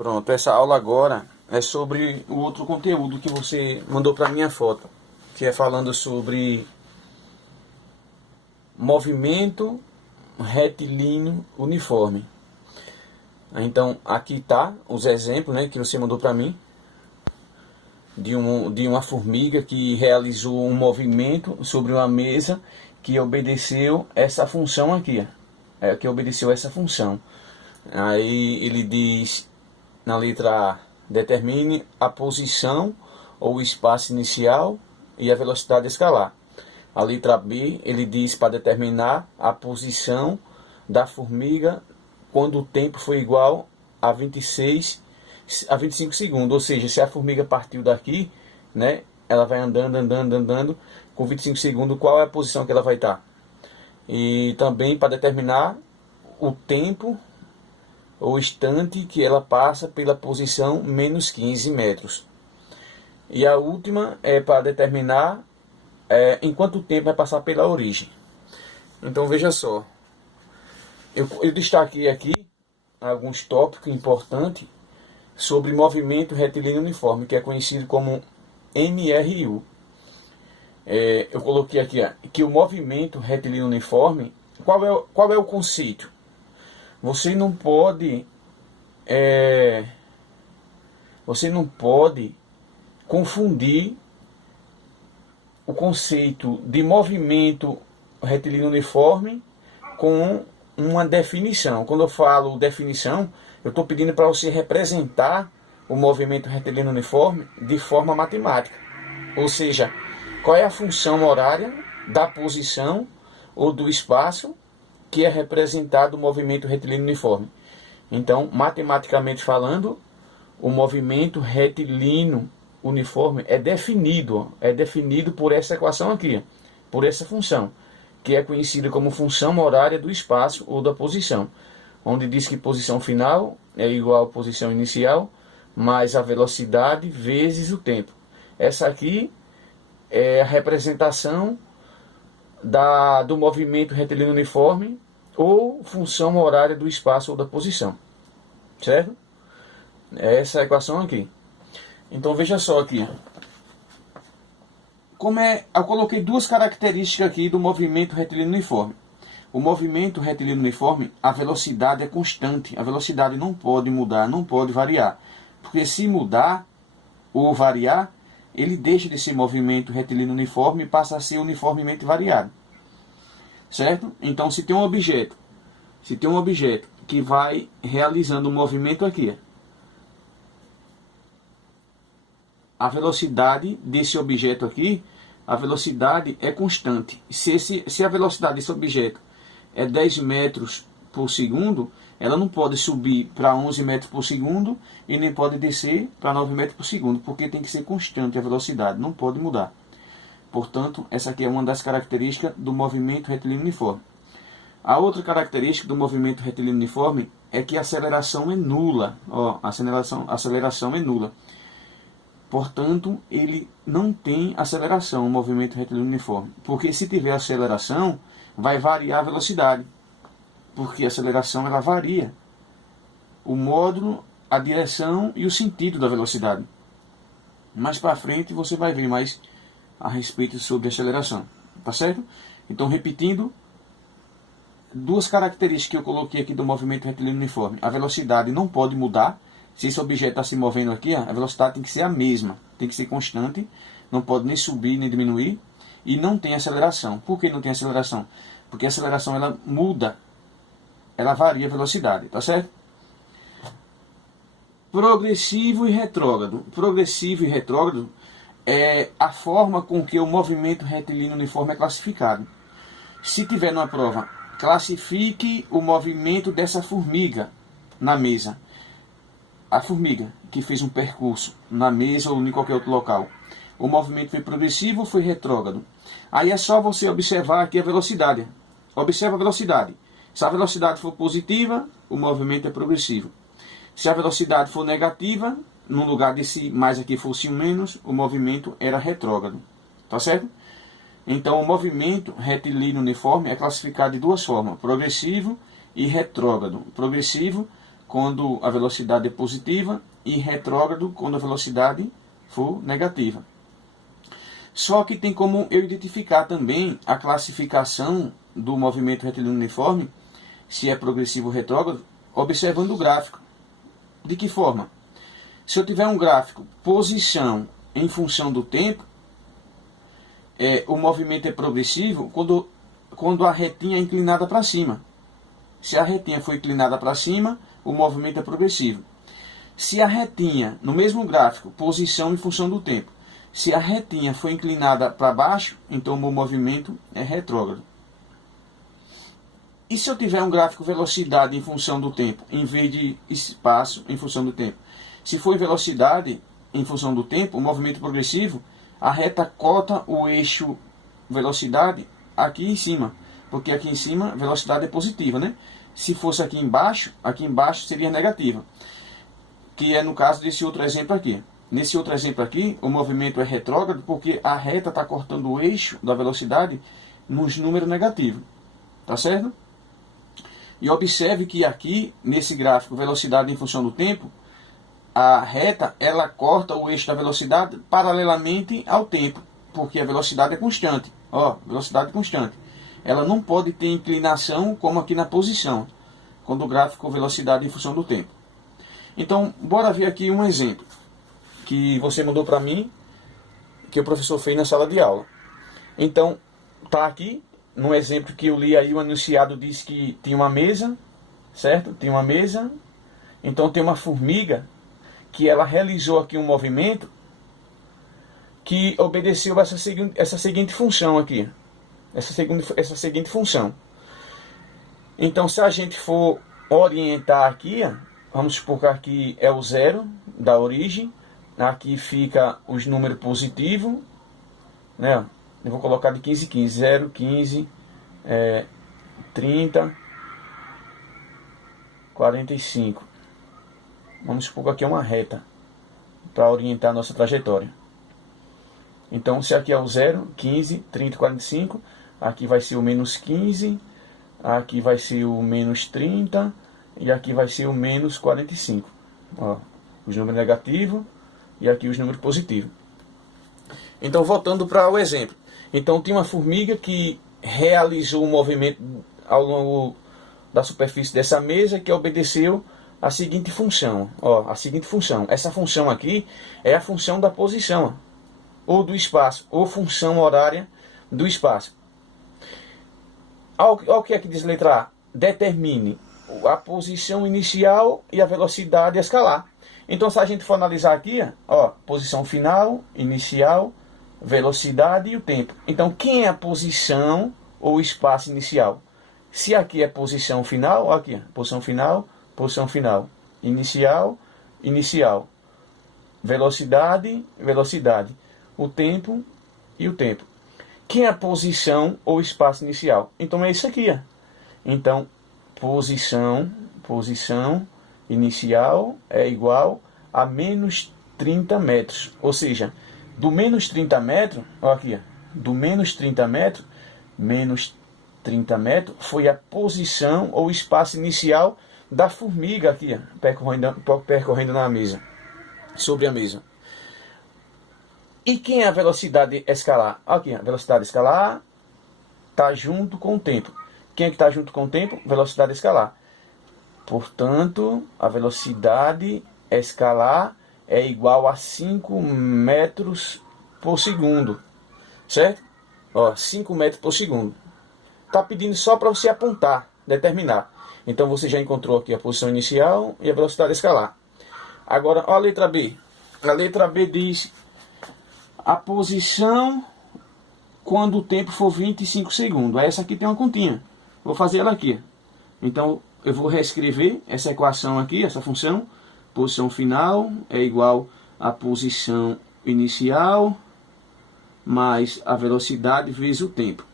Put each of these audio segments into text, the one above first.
Pronto, essa aula agora é sobre o outro conteúdo que você mandou para minha foto, que é falando sobre movimento retilíneo uniforme. Então aqui tá os exemplos, né, que você mandou para mim de uma formiga que realizou um movimento sobre uma mesa que obedeceu essa função aqui, que obedeceu essa função. Aí ele diz na letra A, determine a posição ou o espaço inicial e a velocidade escalar. A letra B, ele diz para determinar a posição da formiga quando o tempo foi igual a 25 segundos. Ou seja, se a formiga partiu daqui, né, ela vai andando, com 25 segundos, qual é a posição que ela vai estar. E também para determinar o tempo ou instante que ela passa pela posição menos 15 metros. E a última é para determinar em quanto tempo vai passar pela origem. Então veja só, eu destaquei aqui alguns tópicos importantes sobre movimento retilíneo uniforme, que é conhecido como MRU. Eu coloquei aqui que o movimento retilíneo uniforme, qual é o conceito? Você não pode confundir o conceito de movimento retilíneo uniforme com uma definição. Quando eu falo definição, eu estou pedindo para você representar o movimento retilíneo uniforme de forma matemática. Ou seja, qual é a função horária da posição ou do espaço que é representado o movimento retilíneo uniforme. Então, matematicamente falando, o movimento retilíneo uniforme é definido por essa equação aqui, por essa função, que é conhecida como função horária do espaço ou da posição, onde diz que posição final é igual a posição inicial, mais a velocidade vezes o tempo. Essa aqui é a representação do movimento retilíneo uniforme ou função horária do espaço ou da posição, certo? Essa é a equação aqui. Então veja só aqui, eu coloquei duas características aqui do movimento retilíneo uniforme. O movimento retilíneo uniforme, a velocidade é constante, a velocidade não pode mudar, não pode variar, porque se mudar ou variar, ele deixa de ser movimento retilíneo uniforme e passa a ser uniformemente variado, certo? Então se tem um objeto que vai realizando um movimento aqui, a velocidade desse objeto aqui, a velocidade é constante. Se a velocidade desse objeto é 10 metros por segundo, ela não pode subir para 11 metros por segundo e nem pode descer para 9 metros por segundo, porque tem que ser constante a velocidade, não pode mudar. Portanto, essa aqui é uma das características do movimento retilíneo uniforme. A outra característica do movimento retilíneo uniforme é que a aceleração é nula. A aceleração é nula. Portanto, ele não tem aceleração, o movimento retilíneo uniforme. Porque se tiver aceleração, vai variar a velocidade. Porque a aceleração ela varia o módulo, a direção e o sentido da velocidade. Mais para frente você vai ver mais a respeito sobre aceleração. Tá certo? Então, repetindo, duas características que eu coloquei aqui do movimento retilíneo uniforme. A velocidade não pode mudar. Se esse objeto está se movendo aqui, a velocidade tem que ser a mesma, tem que ser constante, não pode nem subir nem diminuir, e não tem aceleração. Por que não tem aceleração? Porque a aceleração ela muda, ela varia a velocidade, tá certo? Progressivo e retrógrado. Progressivo e retrógrado é a forma com que o movimento retilíneo uniforme é classificado. Se tiver numa prova, classifique o movimento dessa formiga na mesa. A formiga que fez um percurso na mesa ou em qualquer outro local. O movimento foi progressivo ou foi retrógrado? Aí é só você observar aqui a velocidade. Observa a velocidade. Se a velocidade for positiva, o movimento é progressivo. Se a velocidade for negativa, no lugar desse mais aqui fosse um menos, o movimento era retrógrado. Tá certo? Então o movimento retilíneo uniforme é classificado de duas formas, progressivo e retrógrado. Progressivo quando a velocidade é positiva e retrógrado quando a velocidade for negativa. Só que tem como eu identificar também a classificação do movimento retilíneo uniforme, se é progressivo ou retrógrado, observando o gráfico. De que forma? Se eu tiver um gráfico posição em função do tempo, o movimento é progressivo quando a retinha é inclinada para cima. Se a retinha for inclinada para cima, o movimento é progressivo. Se a retinha, no mesmo gráfico, posição em função do tempo, se a retinha for inclinada para baixo, então o movimento é retrógrado. E se eu tiver um gráfico velocidade em função do tempo, em vez de espaço em função do tempo? Se for velocidade em função do tempo, o movimento progressivo, a reta cota o eixo velocidade aqui em cima, porque aqui em cima velocidade é positiva, né? Se fosse aqui embaixo seria negativa, que é no caso desse outro exemplo aqui. Nesse outro exemplo aqui, o movimento é retrógrado porque a reta está cortando o eixo da velocidade nos números negativos, tá certo? E observe que aqui, nesse gráfico, velocidade em função do tempo, a reta, ela corta o eixo da velocidade paralelamente ao tempo, porque a velocidade é constante. Ó, velocidade constante. Ela não pode ter inclinação como aqui na posição, quando o gráfico velocidade em função do tempo. Então, bora ver aqui um exemplo que você mandou para mim, que o professor fez na sala de aula. Então, tá aqui, no exemplo que eu li aí, o anunciado disse que tinha uma mesa, certo? Tem uma mesa, então tem uma formiga que ela realizou aqui um movimento que obedeceu essa seguinte função aqui. Essa seguinte função. Então, se a gente for orientar aqui, vamos supor que aqui é o zero da origem, aqui fica os números positivos, né? Eu vou colocar de 15 em 15, 0, 15, 30, 45. Vamos supor que aqui é uma reta, para orientar a nossa trajetória. Então, se aqui é o 0, 15, 30, 45, aqui vai ser o menos 15, aqui vai ser o menos 30, e aqui vai ser o menos 45. Ó, os números negativos e aqui os números positivos. Então, voltando para o exemplo. Então, tinha uma formiga que realizou um movimento ao longo da superfície dessa mesa que obedeceu a seguinte função. Ó, a seguinte função. Essa função aqui é a função da posição, ou do espaço, ou função horária do espaço. Ao que é que diz letra A? Determine a posição inicial e a velocidade escalar. Então, se a gente for analisar aqui, ó, posição final, inicial, velocidade e o tempo. Então, quem é a posição ou espaço inicial? Se aqui é posição final, ó, aqui, posição final, inicial, velocidade, o tempo e o tempo. Quem é a posição ou espaço inicial? Então, é isso aqui, ó. Então, posição inicial é igual a menos 30 metros. Ou seja, do menos 30 metros, ó aqui, ó, do menos 30 metros foi a posição ou espaço inicial da formiga aqui, ó, percorrendo na mesa, sobre a mesa. E quem é a velocidade escalar? Aqui, a velocidade escalar está junto com o tempo. Quem é que está junto com o tempo? Velocidade escalar. Portanto, a velocidade escalar é igual a 5 metros por segundo. Certo? Ó, 5 metros por segundo. Está pedindo só para você apontar, determinar. Então você já encontrou aqui a posição inicial e a velocidade escalar. Agora, ó a letra B. A letra B diz a posição quando o tempo for 25 segundos. Essa aqui tem uma continha. Vou fazer ela aqui. Então, eu vou reescrever essa equação aqui, essa função. Posição final é igual a posição inicial mais a velocidade vezes o tempo.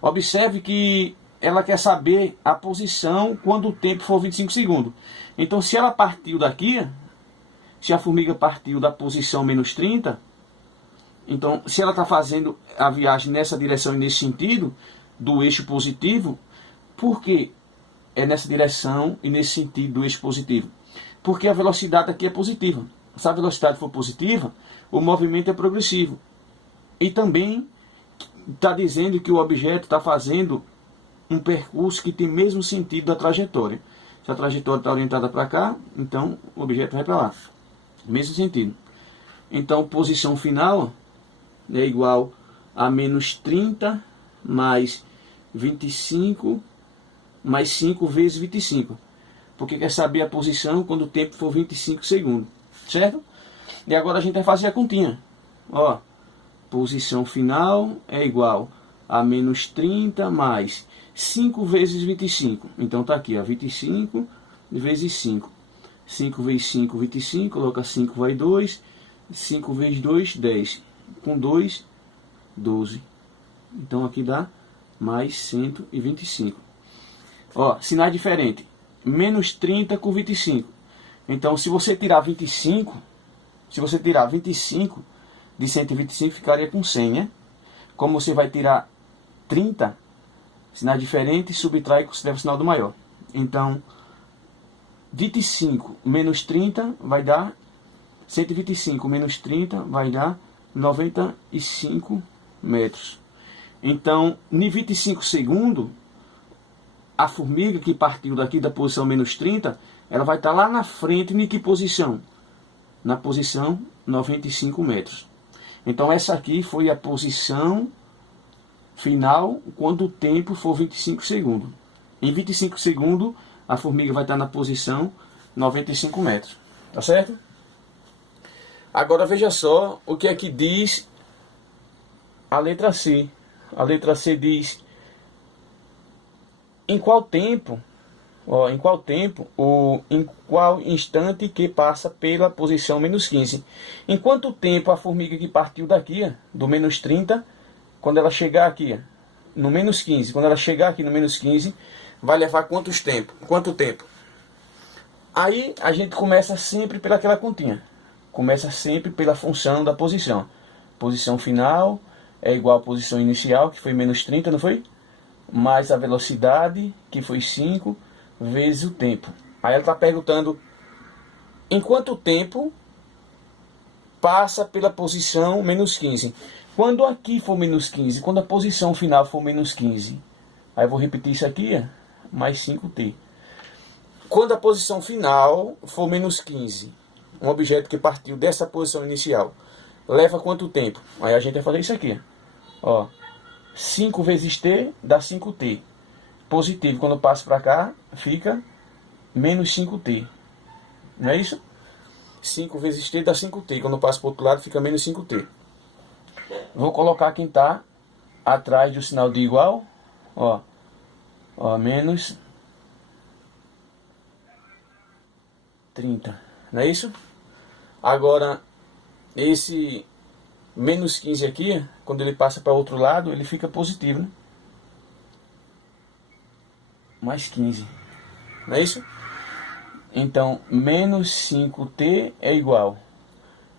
Observe que ela quer saber a posição quando o tempo for 25 segundos. Então, se ela partiu daqui, se a formiga partiu da posição menos 30, então, se ela está fazendo a viagem nessa direção e nesse sentido, do eixo positivo, porque é nessa direção e nesse sentido do eixo positivo. Porque a velocidade aqui é positiva. Se a velocidade for positiva, o movimento é progressivo. E também está dizendo que o objeto está fazendo um percurso que tem mesmo sentido da trajetória. Se a trajetória está orientada para cá, então o objeto vai para lá. Mesmo sentido. Então, posição final é igual a menos 30 mais 25 mais 5 vezes 25. Porque quer saber a posição quando o tempo for 25 segundos. Certo? E agora a gente vai fazer a continha. Ó, posição final é igual a menos 30 mais 5 vezes 25. Então está aqui, ó, 25 vezes 5. 5 vezes 5, 25. Coloca 5, vai 2. 5 vezes 2, 10. Com 2, 12. Então aqui dá mais 125. Ó, sinais diferentes. Menos 30 com 25. Então se você tirar 25, se você tirar 25 de 125, ficaria com 100, né? Como você vai tirar 30, sinais diferentes, subtrai e considera o sinal do maior. Então, 25 menos 30 vai dar 125 menos 30 vai dar 95 metros. Então, em 25 segundos, a formiga que partiu daqui da posição menos 30, ela vai estar lá na frente, em que posição? Na posição 95 metros. Então, essa aqui foi a posição final quando o tempo for 25 segundos. Em 25 segundos, a formiga vai estar na posição 95 metros. Tá certo? Agora veja só o que é que diz a letra C. A letra C diz em qual tempo, em qual instante que passa pela posição menos 15. Em quanto tempo a formiga que partiu daqui, do menos 30, quando ela chegar aqui, no menos 15, quando ela chegar aqui no menos 15, vai levar quanto tempo? Aí a gente começa sempre pelaquela continha. Começa sempre pela função da posição. Posição final é igual à posição inicial, que foi menos 30, não foi? Mais a velocidade, que foi 5, vezes o tempo. Aí ela está perguntando em quanto tempo passa pela posição menos 15. Quando aqui for menos 15, quando a posição final for menos 15, aí eu vou repetir isso aqui, mais 5t. Quando a posição final for menos 15, um objeto que partiu dessa posição inicial, leva quanto tempo? Aí a gente vai fazer isso aqui. Ó, 5 vezes t dá 5t. Positivo, quando eu passo para cá, fica menos 5t. Não é isso? 5 vezes t dá 5t. Quando eu passo para o outro lado, fica menos 5t. Vou colocar quem está atrás do sinal de igual. Ó, menos 30. Não é isso? Agora, esse menos 15 aqui, quando ele passa para o outro lado, ele fica positivo, né? Mais 15. Não é isso? Então, menos 5t é igual.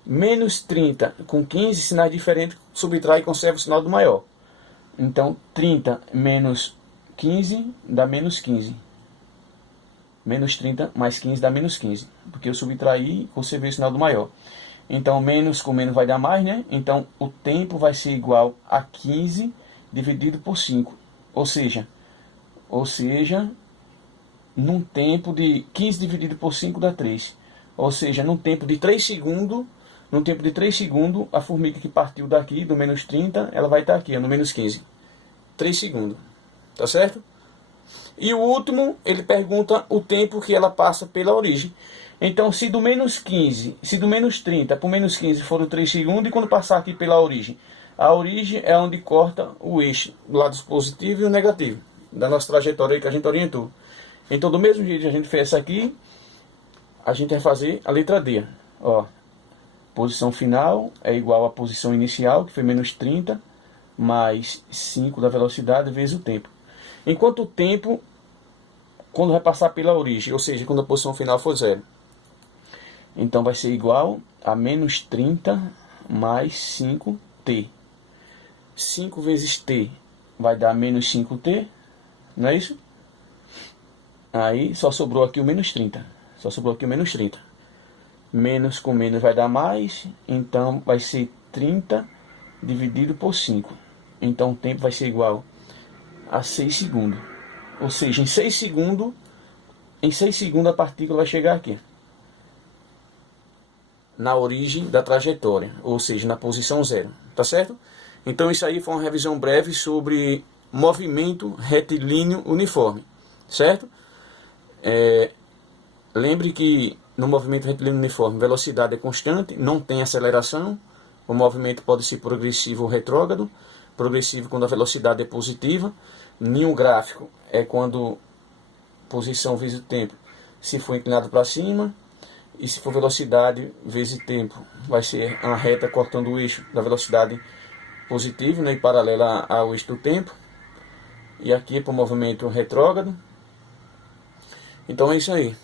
Menos 30 com 15, sinais diferentes, subtrai e conserva o sinal do maior. Então, 30 menos 15 dá menos 15. Menos 30 mais 15 dá menos 15. Porque eu subtraí e conservei o sinal do maior. Então, menos com menos vai dar mais, né? Então, o tempo vai ser igual a 15 dividido por 5. Ou seja, num tempo de 15 dividido por 5 dá 3. Ou seja, num tempo de 3 segundos, a formiga que partiu daqui, do menos 30, ela vai estar aqui, no menos 15. 3 segundos. Tá certo? E o último, ele pergunta o tempo que ela passa pela origem. Então, se do menos 30 para o menos 15 foram 3 segundos, e quando passar aqui pela origem? A origem é onde corta o eixo, do lado positivo e o negativo, da nossa trajetória aí que a gente orientou. Então, do mesmo jeito que a gente fez essa aqui, a gente vai fazer a letra D. Ó, posição final é igual à posição inicial, que foi menos 30, mais 5 da velocidade, vezes o tempo. Enquanto o tempo, quando vai passar pela origem, ou seja, quando a posição final for 0. Então vai ser igual a menos 30 mais 5t. 5 vezes t vai dar menos 5t, não é isso? Aí só sobrou aqui o menos 30. Só sobrou aqui o menos 30. Menos com menos vai dar mais. Então vai ser 30 dividido por 5. Então o tempo vai ser igual a 6 segundos. Ou seja, em 6 segundos a partícula vai chegar aqui. Na origem da trajetória. Ou seja, na posição zero. Tá certo? Então isso aí foi uma revisão breve sobre movimento retilíneo uniforme. Certo? Lembre que no movimento retilíneo uniforme, velocidade é constante, não tem aceleração. O movimento pode ser progressivo ou retrógrado. Progressivo quando a velocidade é positiva. Nenhum gráfico é quando posição vezes tempo se for inclinado para cima. E se for velocidade vezes tempo, vai ser uma reta cortando o eixo da velocidade positiva, né, e paralela ao eixo do tempo. E aqui é para o movimento retrógrado. Então é isso aí.